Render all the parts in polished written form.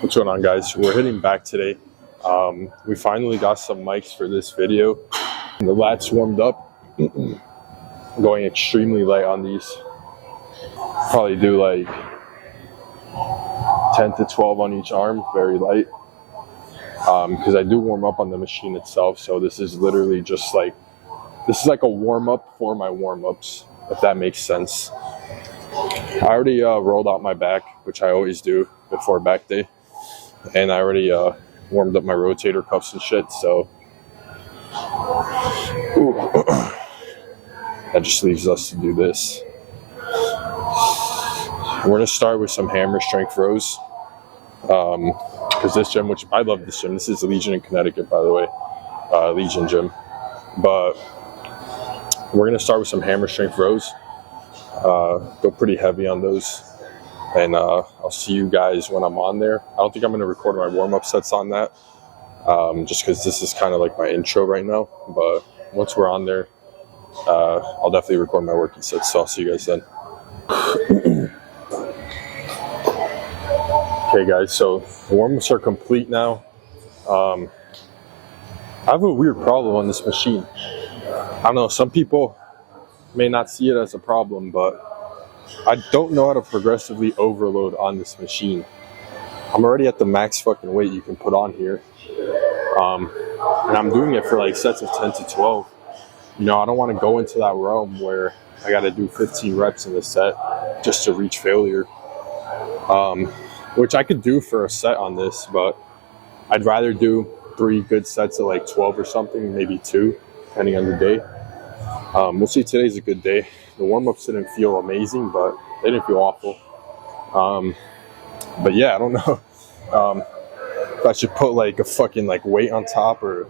What's going on, guys? We're hitting back today. We finally got some mics for this video. The lats warmed up. Going extremely light on these. Probably do like 10 to 12 on each arm, very light. Because I do warm up on the machine itself, so this is literally just like, this is like a warm-up for my warm-ups, if that makes sense. I already rolled out my back, which I always do before back day. And I already warmed up my rotator cuffs and shit, so that just leaves us to do this. We're gonna start with some hammer strength rows, because this gym, which I love this gym, this is Legion in Connecticut, by the way, Legion gym, but we're gonna start with some hammer strength rows, go pretty heavy on those. And I'll see you guys when I'm on there. I don't think I'm going to record my warm-up sets on that, just because this is kind of like my intro right now. But once we're on there, I'll definitely record my working sets. So I'll see you guys then. Okay, guys, so the warm-ups are complete now. I have a weird problem on this machine. I don't know, some people may not see it as a problem, but I don't know how to progressively overload on this machine. I'm already at the max fucking weight you can put on here. And I'm doing it for like sets of 10 to 12. You know, I don't want to go into that realm where I got to do 15 reps in a set just to reach failure. Which I could do for a set on this, but I'd rather do 3 good sets of like 12 or something, maybe 2, depending on the day. We'll see, today's a good day. The warm-ups didn't feel amazing, but they didn't feel awful. But yeah, I don't know if I should put like a fucking like weight on top, or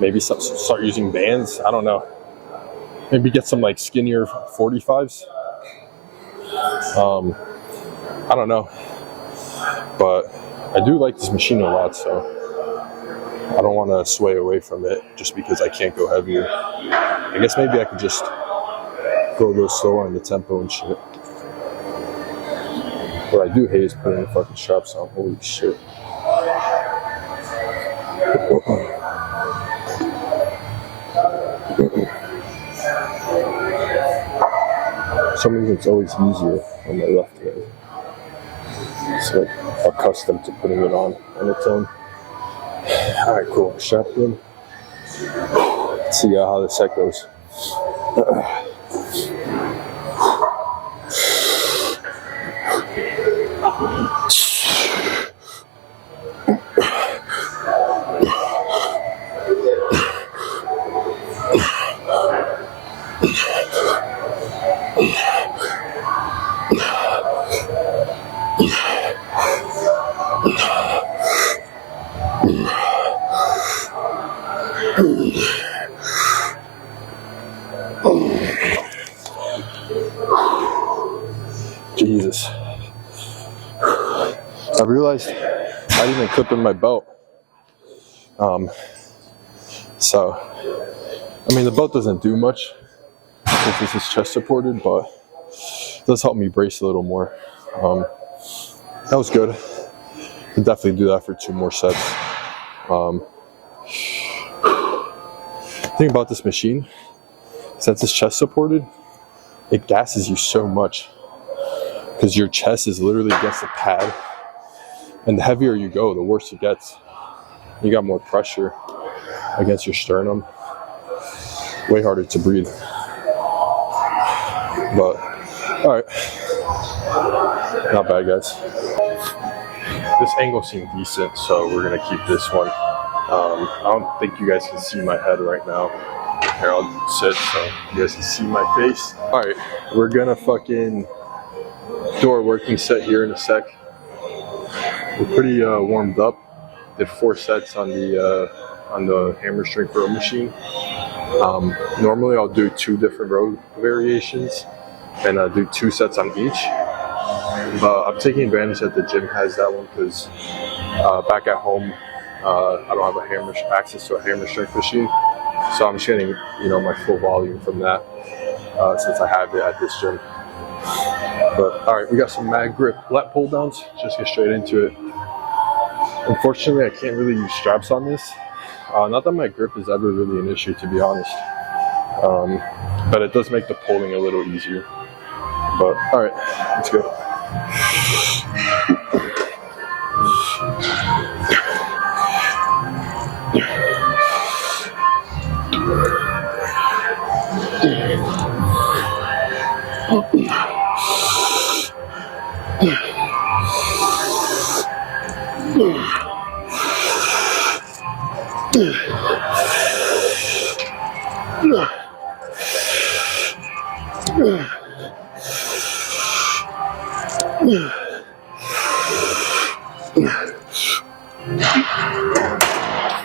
maybe start using bands. I don't know. Maybe get some like skinnier 45s. I don't know. But I do like this machine a lot, so I don't want to sway away from it just because I can't go heavier. I guess maybe I could just go a little slower on the tempo and shit. What I do hate is putting the fucking straps on. Holy shit. For some reason it's always easier on my left hand. It's like accustomed to putting it on its own. Alright, cool. Strapped in. Let's see how the set goes. Jesus. I realized I didn't even clip in my belt. So, I mean, the belt doesn't do much because this is chest supported, but it does help me brace a little more. That was good. I'll definitely do that for 2 more sets. The thing about this machine, since it's chest supported, it gasses you so much because your chest is literally against the pad, and the heavier you go, the worse it gets. You got more pressure against your sternum, way harder to breathe. But all right, not bad, guys. This angle seemed decent, so we're gonna keep this one. I don't think you guys can see my head right now. Here, I'll sit so you guys can see my face. All right, we're gonna fucking do our working set here in a sec. We're pretty warmed up. Did 4 sets on the hammer strength row machine. Normally I'll do 2 different row variations and do 2 sets on each. But I'm taking advantage that the gym has that one because back at home I don't have access to a hammer strength machine, so I'm just getting my full volume from that since I have it at this gym. But all right, we got some mag grip lat pull downs. Just get straight into it. Unfortunately, I can't really use straps on this. Not that my grip is ever really an issue, to be honest. But it does make the pulling a little easier. But all right, let's go.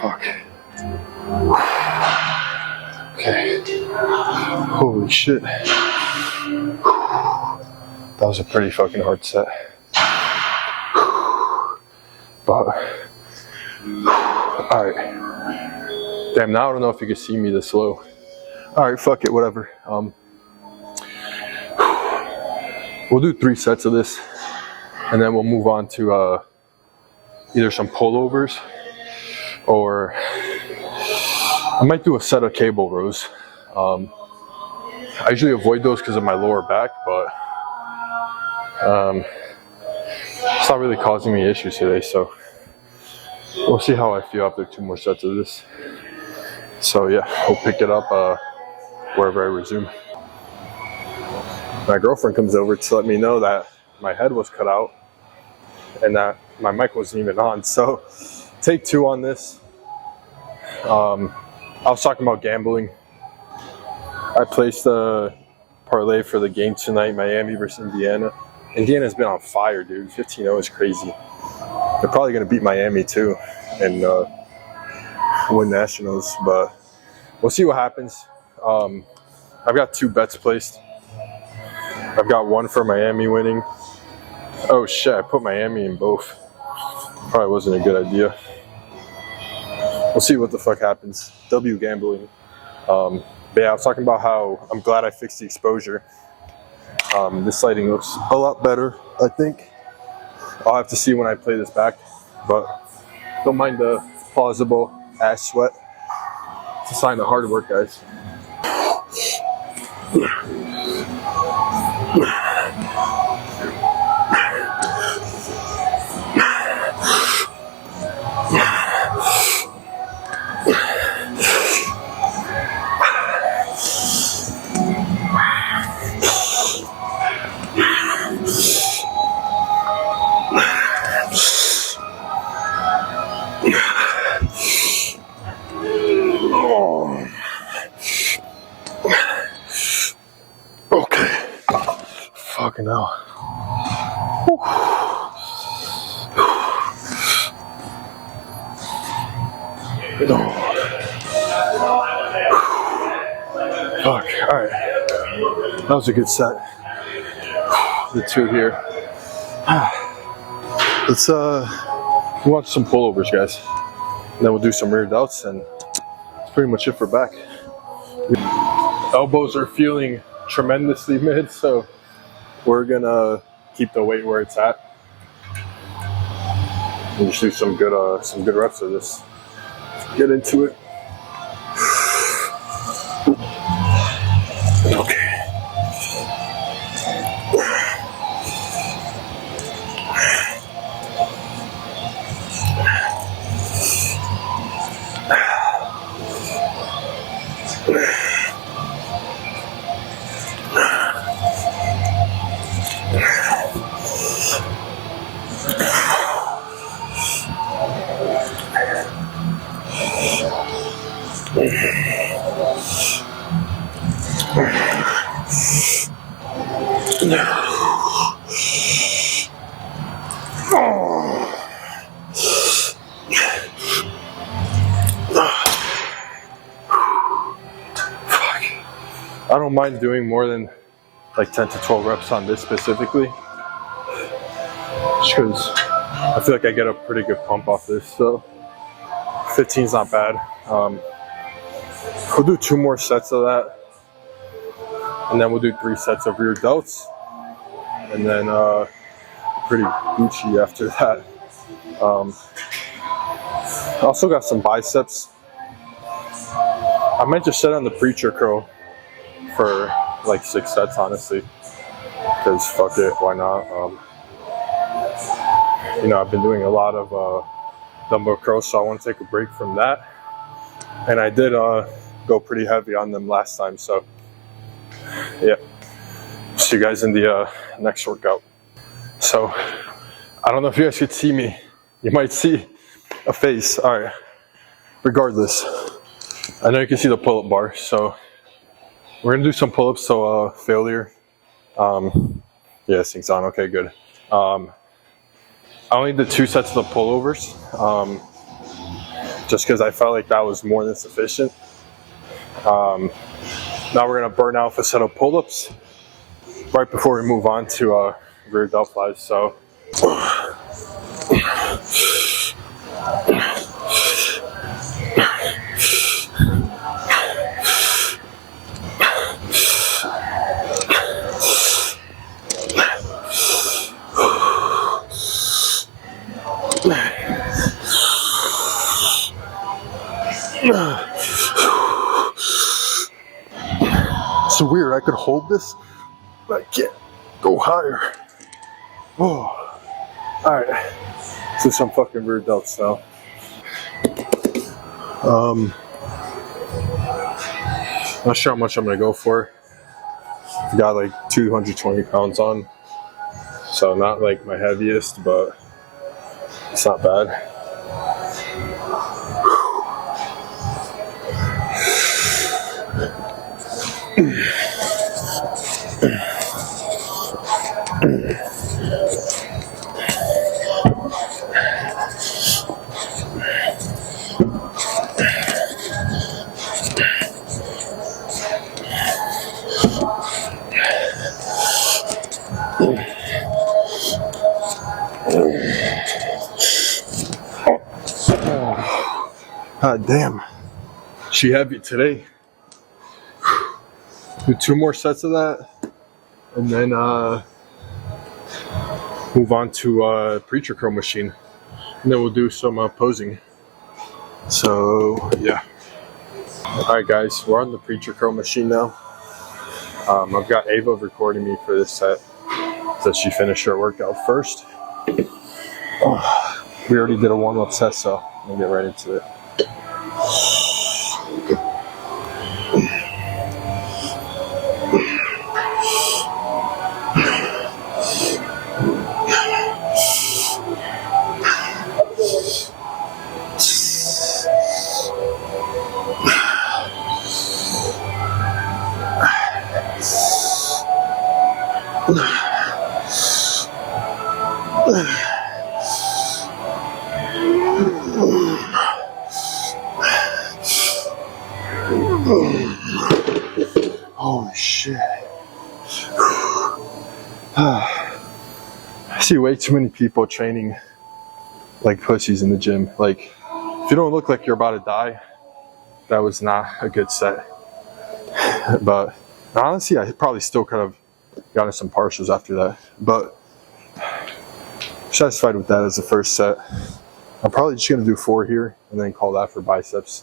Fuck. Okay. Holy shit. That was a pretty fucking hard set. But, alright. Damn, now I don't know if you can see me this low. Alright, fuck it, whatever. We'll do 3 sets of this, and then we'll move on to either some pullovers, or I might do a set of cable rows. I usually avoid those because of my lower back, but it's not really causing me issues today, so we'll see how I feel after 2 more sets of this. So yeah, we'll pick it up wherever I resume. My girlfriend comes over to let me know that my head was cut out and that my mic wasn't even on. So take 2 on this. I was talking about gambling. I placed a parlay for the game tonight, Miami versus Indiana. Indiana's been on fire, dude. 15-0 is crazy. They're probably going to beat Miami too and win nationals, but we'll see what happens. I've got 2 bets placed. I've got 1 for Miami winning. Oh shit, I put Miami in both. Probably wasn't a good idea. We'll see what the fuck happens. W gambling. But yeah, I was talking about how I'm glad I fixed the exposure. This lighting looks a lot better, I think. I'll have to see when I play this back, but don't mind the plausible ass sweat. It's a sign of hard work, guys. Okay. Fucking hell. Fuck. Alright. That was a good set. The 2 here. Let's watch some pullovers, guys. And then we'll do some rear delts, and that's pretty much it for back. Elbows are feeling tremendously mid, so we're gonna keep the weight where it's at and just do some good reps of this. Get into it. Okay. I don't mind doing more than like 10 to 12 reps on this specifically, just because I feel like I get a pretty good pump off this. So 15's not bad. We'll do 2 more sets of that, and then we'll do 3 sets of rear delts, and then pretty Gucci after that. Also got some biceps. I might just sit on the preacher curl for like 6 sets, honestly. Because fuck it, why not? You know, I've been doing a lot of dumbbell curls, so I want to take a break from that. And I did go pretty heavy on them last time, so yeah. See you guys in the next workout. So, I don't know if you guys could see me. You might see a face. All right. Regardless, I know you can see the pull-up bar, so we're gonna do some pull-ups. So failure. Yeah, this thing's on. Okay, good. I only did 2 sets of the pullovers, just because I felt like that was more than sufficient. Now we're gonna burn out a set of pull-ups right before we move on to rear delt flies. So. So weird, I could hold this, but I can't go higher. Oh. Alright, let's do some fucking rear delts now. Not sure how much I'm gonna go for. Got like 220 pounds on, so not like my heaviest, but it's not bad. God damn, she heavy today. Do 2 more sets of that, and then move on to preacher curl machine, and then we'll do some posing. So yeah. All right, guys, we're on the preacher curl machine now. I've got Ava recording me for this set, so she finished her workout first. We already did a warm-up set, so we'll get right into it. Holy shit. I see way too many people training like pussies in the gym. Like, if you don't look like you're about to die, that was not a good set. But honestly, I probably still could have gotten some partials after that. But satisfied with that as the first set. I'm probably just gonna do 4 here and then call that for biceps.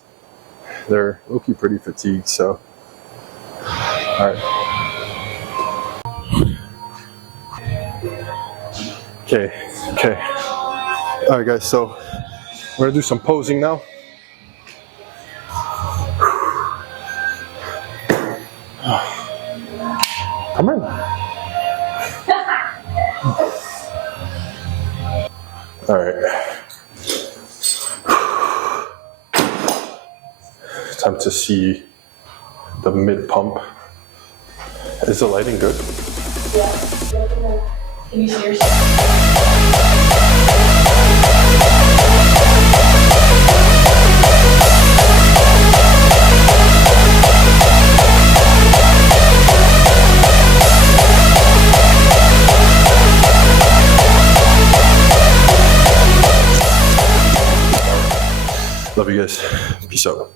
They're low-key pretty fatigued, so. All right. Okay. All right, guys, so we're gonna do some posing now. Come in. All right. Time to see the mid pump. Is the lighting good? Yeah. Can you see yourself? Love you guys. Peace out.